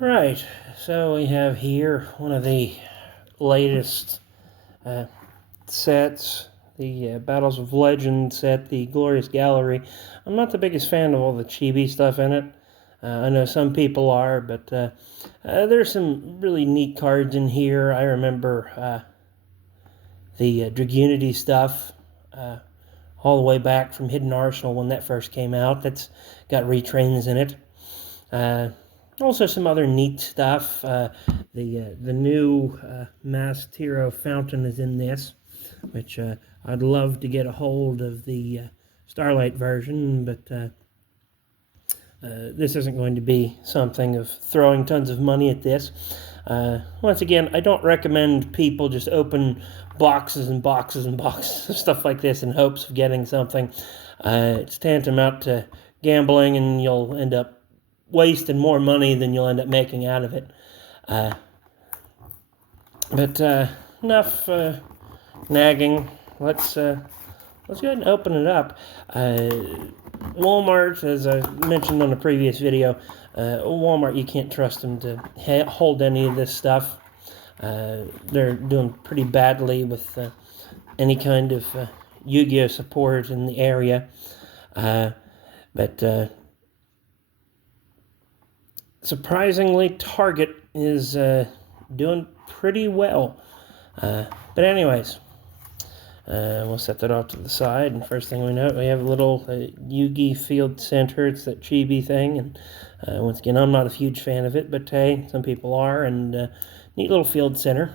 Right, so we have here one of the latest sets, the Battles of Legend set, the Glorious Gallery. I'm not the biggest fan of all the chibi stuff in it. I know some people are, but there's some really neat cards in here. I remember the Dragunity stuff all the way back from Hidden Arsenal when that first came out. That's got retrains in it. Also, some other neat stuff. The new Masked Hero Fountain is in this, which I'd love to get a hold of the Starlight version, but this isn't going to be something of throwing tons of money at this. Once again, I don't recommend people just open boxes and boxes and boxes of stuff like this in hopes of getting something. It's tantamount to gambling, and you'll end up wasting more money than you'll end up making out of it. But enough nagging. Let's go ahead and open it up. Walmart, as I mentioned on a previous video, Walmart, you can't trust them to hold any of this stuff. They're doing pretty badly with any kind of Yu-Gi-Oh support in the area. But surprisingly, Target is doing pretty well. But anyways, we'll set that off to the side, and first thing we know, we have a little Yu-Gi Field Center. It's that chibi thing, and once again, I'm not a huge fan of it, but hey, some people are, and neat little field center.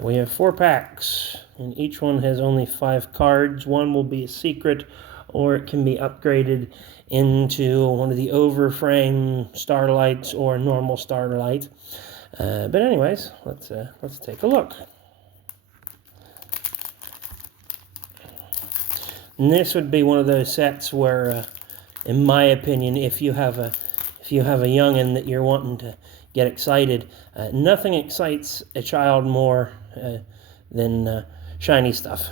We have 4 packs, and each one has only 5 cards. One will be a secret, or it can be upgraded into one of the overframe Starlights or normal Starlight. But anyways, let's take a look. And this would be one of those sets where, in my opinion, if you have a youngin that you're wanting to get excited, nothing excites a child more than shiny stuff.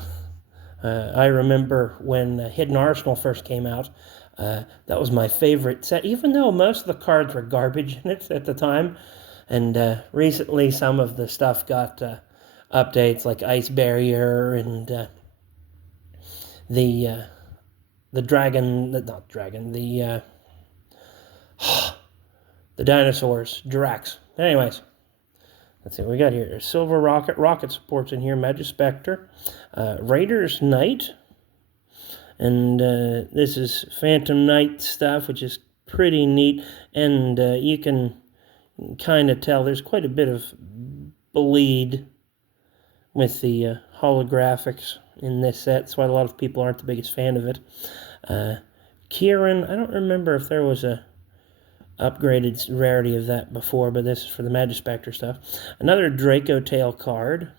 I remember when Hidden Arsenal first came out. That was my favorite set, even though most of the cards were garbage in it at the time. And recently, some of the stuff got updates, like Ice Barrier and the dragon, not dragon, the dinosaurs, Drax. Anyways, let's see what we got here. Silver Rocket supports in here, Magispector, Raiders Knight, and this is Phantom Knight stuff, which is pretty neat, and you can kind of tell there's quite a bit of bleed with the holographics in this set. That's why a lot of people aren't the biggest fan of it. Kieran, I don't remember if there was a upgraded rarity of that before, but this is for the Magispector stuff. Another Draco Tail card.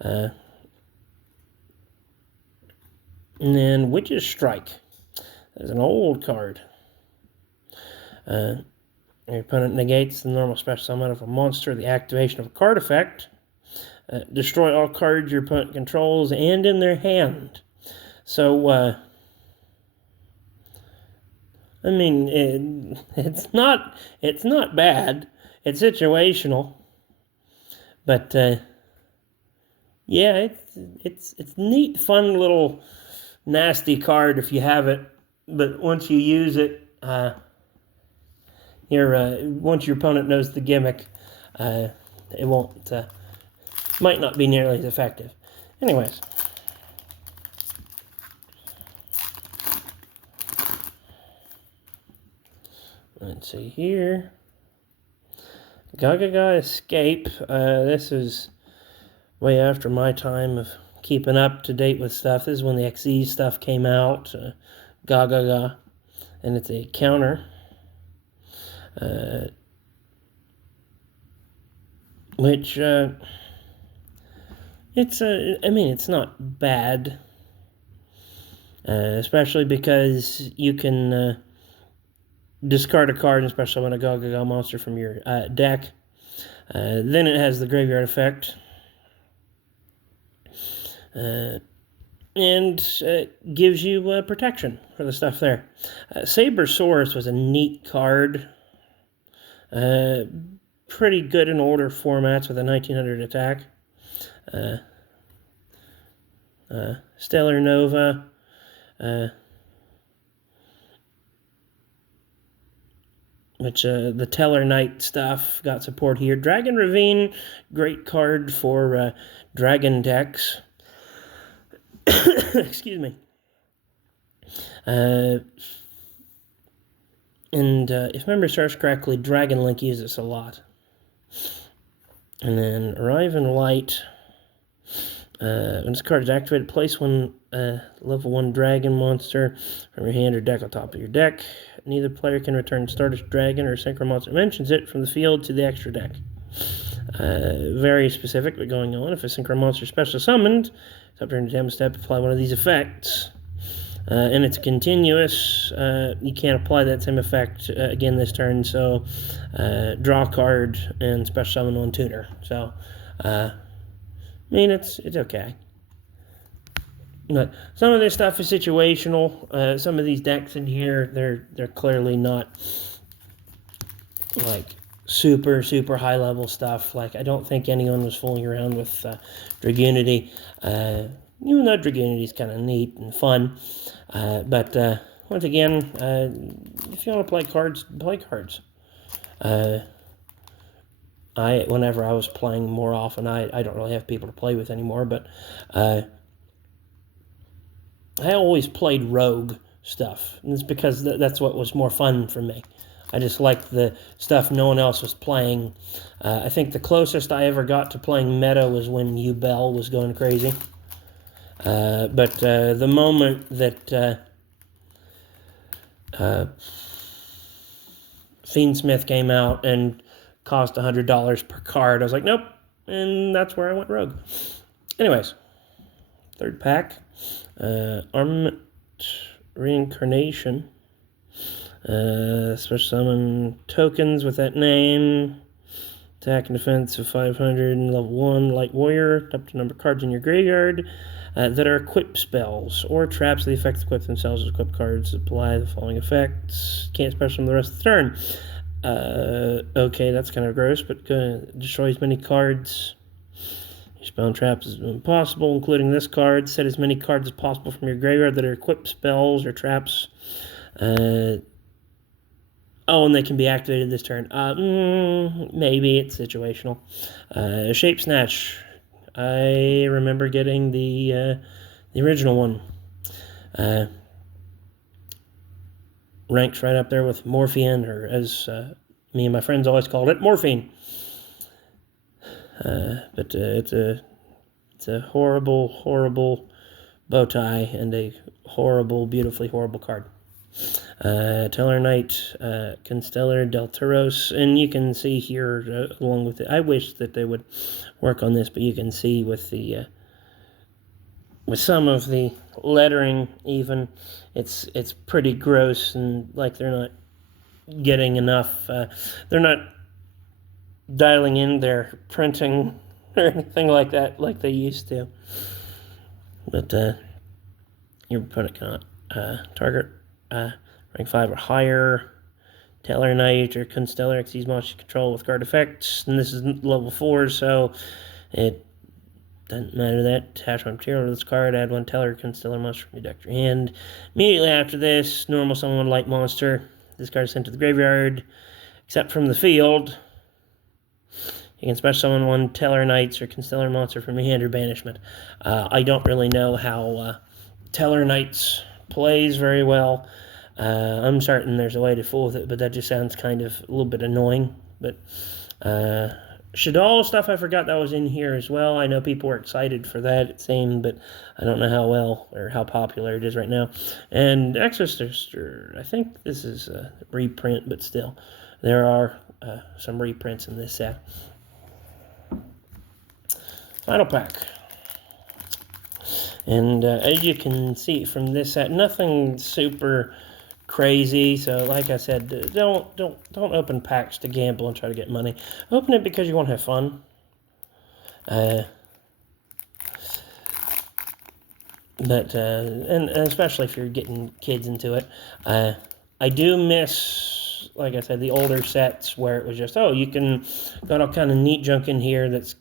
And then Witch's Strike. That's an old card. Your opponent negates the normal special summon of a monster, the activation of a card effect. Destroy all cards your opponent controls and in their hand. So, I mean, it's not bad. It's situational, but yeah, it's neat, fun little nasty card if you have it. But once you use it, once your opponent knows the gimmick, it won't. Might not be nearly as effective. Anyways. Let's see here. Gaga Escape. This is way after my time of keeping up to date with stuff. This is when the XE stuff came out. Gaga. And it's a counter. Which, it's not bad. Especially because you can discard a card and special summon a Gaga monster from your deck. Then it has the graveyard effect. And gives you protection for the stuff there. Sabersaurus was a neat card. Pretty good in order formats with a 1900 attack. Stellar Nova. Which the Teller Knight stuff got support here. Dragon Ravine, great card for Dragon decks. Excuse me. And if memory serves correctly, Dragon Link uses this a lot. And then Arrive in Light. When this card is activated, place one level 1 dragon monster from your hand or deck on top of your deck. Neither player can return Stardust Dragon or Synchro Monster mentions it from the field to the extra deck. Very specific, but going on. If a Synchro Monster is special summoned, it's up to your damage step, apply one of these effects. And it's continuous. You can't apply that same effect again this turn, so draw a card and special summon one tuner. So, I mean, it's okay. But some of this stuff is situational. Some of these decks in here, they're clearly not like super high level stuff. Like, I don't think anyone was fooling around with Dragunity. Even though Dragunity is kind of neat and fun. But once again, if you want to play cards, play cards. Whenever I was playing more often, I don't really have people to play with anymore, but I always played rogue stuff, and it's because that's what was more fun for me. I just liked the stuff no one else was playing. I think the closest I ever got to playing meta was when Yubel was going crazy. But the moment that Fiendsmith came out and cost $100 per card, I was like, nope, and that's where I went rogue. Anyways, third pack. Armament Reincarnation. Special summon tokens with that name. Attack and defense of 500 and level 1 Light Warrior. Up to number of cards in your graveyard that are equip spells or traps that effects equip themselves as equip cards. Apply the following effects. Can't special summon the rest of the turn. Okay, that's kind of gross, but destroy as many cards. Your spell and traps as possible, including this card. Set as many cards as possible from your graveyard that are equipped spells or traps. And they can be activated this turn. Maybe it's situational. Shape Snatch. I remember getting the original one. Ranks right up there with Morphine, or as me and my friends always called it, Morphine. But it's a horrible bow tie and a beautifully horrible card. Teller Knight, Constellar Delturos, and you can see here along with it. I wish that they would work on this, but you can see with the with some of the lettering, even it's pretty gross, and like they're not getting enough. They're not dialing in their printing or anything like that like they used to. But your opponent cannot target rank 5 or higher. Teller Knight or Constellar exceeds monster control with card effects, and this is level 4, so it doesn't matter that. Attach one material to this card, add one Teller or Constellar monster from your deck to your hand. Immediately after this, normal summon one light monster. This card is sent to the graveyard, except from the field. You can special summon one Teller Knights or Constellar monster from your hand or banishment. I don't really know how Teller Knights plays very well. I'm certain there's a way to fool with it, but that just sounds kind of a little bit annoying. But Shaddoll stuff, I forgot that was in here as well. I know people were excited for that, it seemed, but I don't know how well or how popular it is right now. And Exorcister, I think this is a reprint, but still, there are some reprints in this set. Final pack. And as you can see from this set, nothing super crazy. So like I said, don't open packs to gamble and try to get money. Open it because you want to have fun. And especially if you're getting kids into it. I do miss versus, like I said, the older sets where it was just, oh, you can got all kind of neat junk in here that's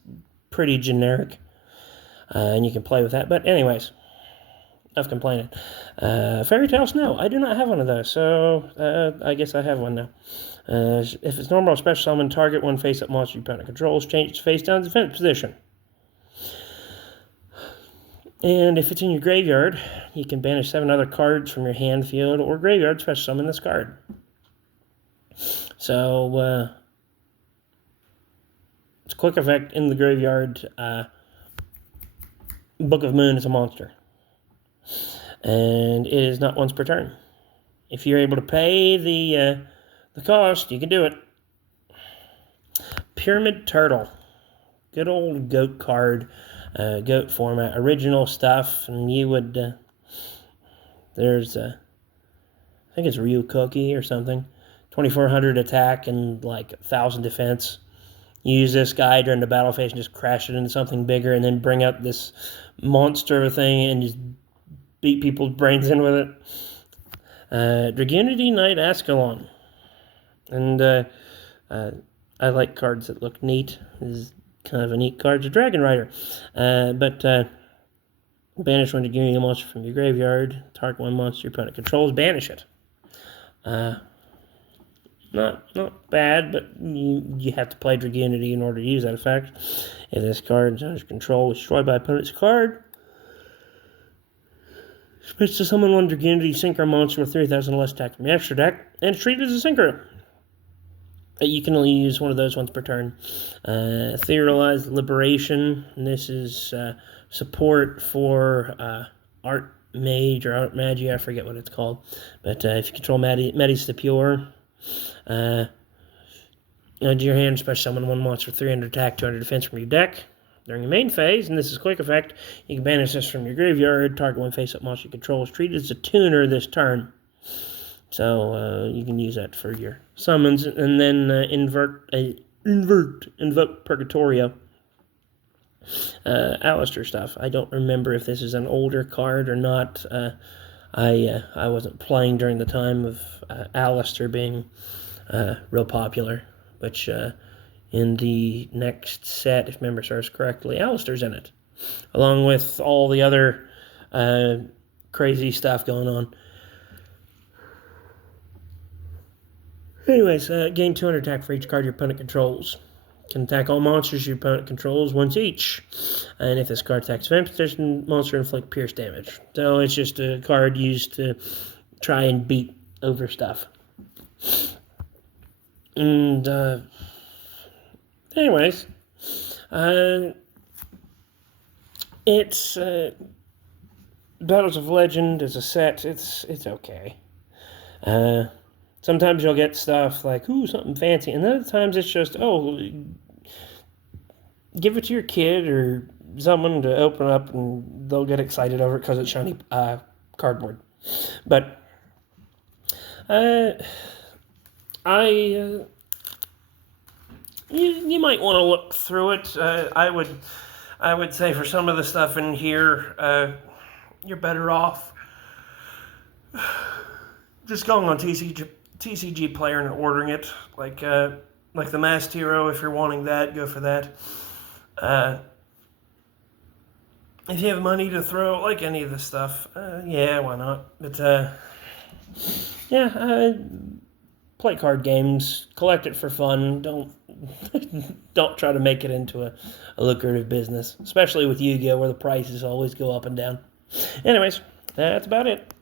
pretty generic, and you can play with that. But anyways, enough complaining. Fairy Tale Snow. I do not have one of those, so I guess I have one now. If it's normal or special summon, target one face-up monster your opponent controls, change its face-down defense position. And if it's in your graveyard, you can banish 7 other cards from your hand, field, or graveyard, special summon this card. So, it's a quick effect in the graveyard. Book of Moon is a monster. And it is not once per turn. If you're able to pay the cost, you can do it. Pyramid Turtle. Good old goat card. Goat format. Original stuff. And you would... there's... I think it's Ryu Cookie or something. 2400 attack and like 1000 defense. You use this guy during the battle phase and just crash it into something bigger and then bring out this monster of a thing and just beat people's brains in with it. Dragunity Knight Ascalon. And I like cards that look neat. This is kind of a neat card. It's a Dragon Rider. But banish one Dragunity monster from your graveyard. Target one monster your opponent controls. Banish it. Not bad, but you have to play Dragunity in order to use that effect. If this card is under control, destroyed by opponent's card. Switch to summon one Dragunity Synchro monster with 3,000 less attack from your extra deck, and treat it as a Synchro. You can only use one of those once per turn. Etherealized Liberation. And this is support for Art Mage or Art Magi, I forget what it's called. But if you control Metis the Pure, into your hand, special summon one monster, 300 attack, 200 defense from your deck. During your main phase, and this is quick effect, you can banish this from your graveyard, target one face-up monster you control is treated as a tuner this turn. So you can use that for your summons, and then invoke Purgatorio. Alistair stuff. I don't remember if this is an older card or not. I wasn't playing during the time of Alistair being real popular, which in the next set, if memory serves correctly, Alistair's in it, along with all the other crazy stuff going on. Anyways, gain 200 attack for each card your opponent controls. Can attack all monsters your opponent controls once each. And if this card attacks event position, monster inflict pierce damage. So it's just a card used to try and beat over stuff. And, anyways, it's, Battles of Legend as a set, it's okay. Sometimes you'll get stuff like, ooh, something fancy, and other times it's just, oh, give it to your kid or someone to open up, and they'll get excited over it because it's shiny cardboard. But you might want to look through it. I would say for some of the stuff in here, you're better off just going on TCG Player and ordering it, like the Masked Hero. If you're wanting that, go for that. If you have money to throw, like any of this stuff, yeah, why not? But yeah, play card games, collect it for fun. Don't try to make it into a lucrative business, especially with Yu-Gi-Oh, where the prices always go up and down. Anyways, that's about it.